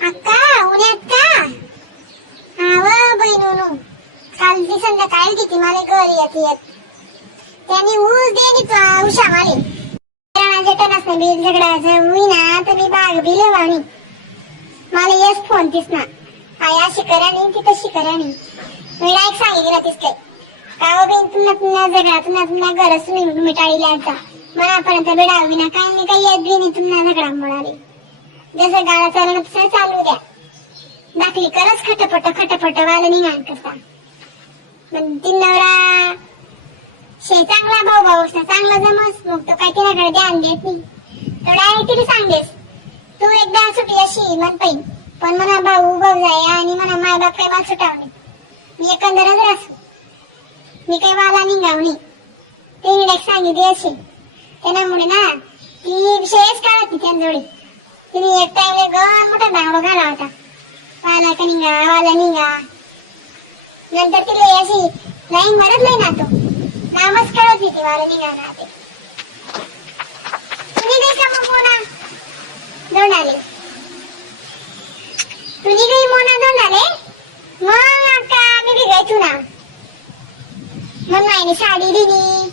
अक्का उन्यात का? हा व बहिणूनो, काल ती संध्याकाळी किती मला घरी येत त्यांनी ऊस दे की उषा मारे जटनास ना बीज झगडायचं मी ना तर मी बाग बी लेवाणी मला येस फोन तीस ना आया शिकरानी ती तशी करानी मी डायरेक्ट सांगितलं तीस काय काव बिन तुमना झगडा तुमना गरज तुम्ही मिटाळी लायचा मनापर्यंत बिडावी ना काही नाही काही येत बी नाही तुमना झगडा म्हणाले जसं गाळा चालणं तसं चालू द्या दाखली करच खटपट वाला निघाण करता पण तीन नवरा शे चांगला भाऊ चांगला जमस मग तो काय तिच्याकडे ध्यान देत नाही तो डायरेक्ट तिला सांगेस तू एकदा सुटी अशी मन पाहिन पण म्हणा भाऊ जाय आणि म्हणा माय बाप काही मला सुटावणे मी एकंदरच असू मी काही वाला निघावणी ते डायरेक्ट सांगितले असे त्यामुळे ना ती विषयच काढत नाही त्यांजोडी तिने एक टाइमले गण मोठा दांगडो घाला होता वाला का निघा नंतर तिला अशी लाईन मारत नाही ना तो नामच कळत होती वाला निघा ना ते तुम्ही काही का मग मोना दोन आले तुझी काही मोना दोन आले मग अक्का मी बी गायचू ना मग मायने साडी दिली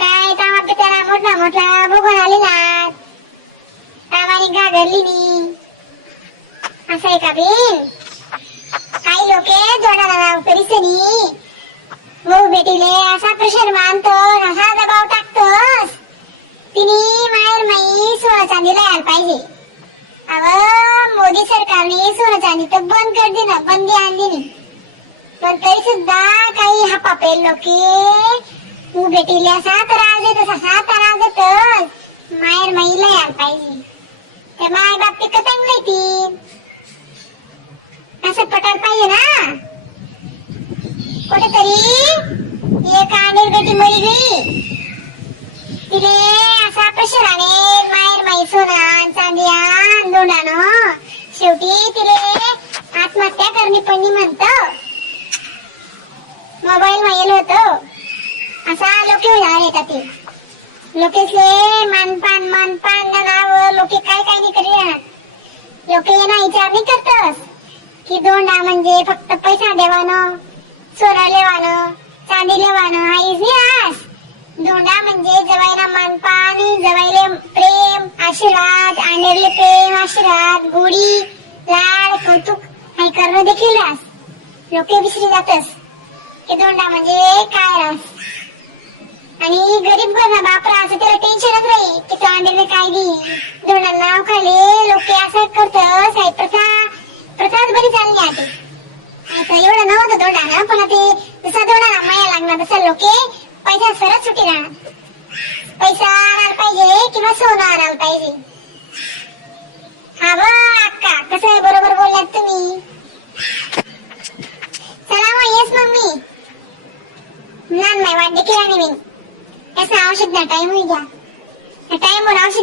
काय तामा पित्याला मोठा बघून आले ना तामाने घागरली नी असं आहे का बिन काही लोक जोडाला परिसरी भाऊ बेटीले असा प्रेशर मानतो असा दबाव टाकतोस तिने माहेर माई सोनं चांदीला यायला पाहिजे अव मोदी सरकारने सोनं चांदी तर बंद कर दे ना बंदी आणली नाही पण तरी सुद्धा काही हापापेल लोके बेटीले असा त्रास देतोस माहेर माईला यायला पाहिजे ते माय बाप पिकत चांगले ती असं पटायला पाहिजे ना कुठेतरी एक निर्गती मरी गई तिले असा प्रशराने माहेर माई सोना चांदिया दोंडानो शेवटी तिले आत्महत्या करणी पण म्हणत मोबाईल मायल होत असा लोके होणार येतात ते लोकेसले मानपान नाव लोके काय नाही करी लोके ना विचार नाही करतस की दोंडा म्हणजे फक्त पैसा देवानं सोनं लेवानं चांदी लेवानं आईच आस दोंडा म्हणजे जवायला मानपान जवायले प्रेम आशीर्वाद आणलेले प्रेम आशीर्वाद गोडी लाड कौतुक हे करणं देखील रास लोके विसरी जातस की दोंडा म्हणजे काय रास आणि गरीब घरना बापरा असं त्याला टेन्शनच नाही की तो आणलेले काय देईन दोंडा नाव खाले लोके असं करतस काही प्रथाच बरी चालली आहे आता एवढं नव्हतं दोंडाना पण ते जसा दोंडाना माया लागणार तसा लोके पैसा सरच सुटी राहणार पैसा आणायला पाहिजे किंवा सोनं आणायला पाहिजे हा ब अक्का कसं बरोबर बोललात तुम्ही चला मग येस मग मी नाही वाट देखील आणि मी त्याचा औषध ना टाइम होईल घ्या टाइम वर औषध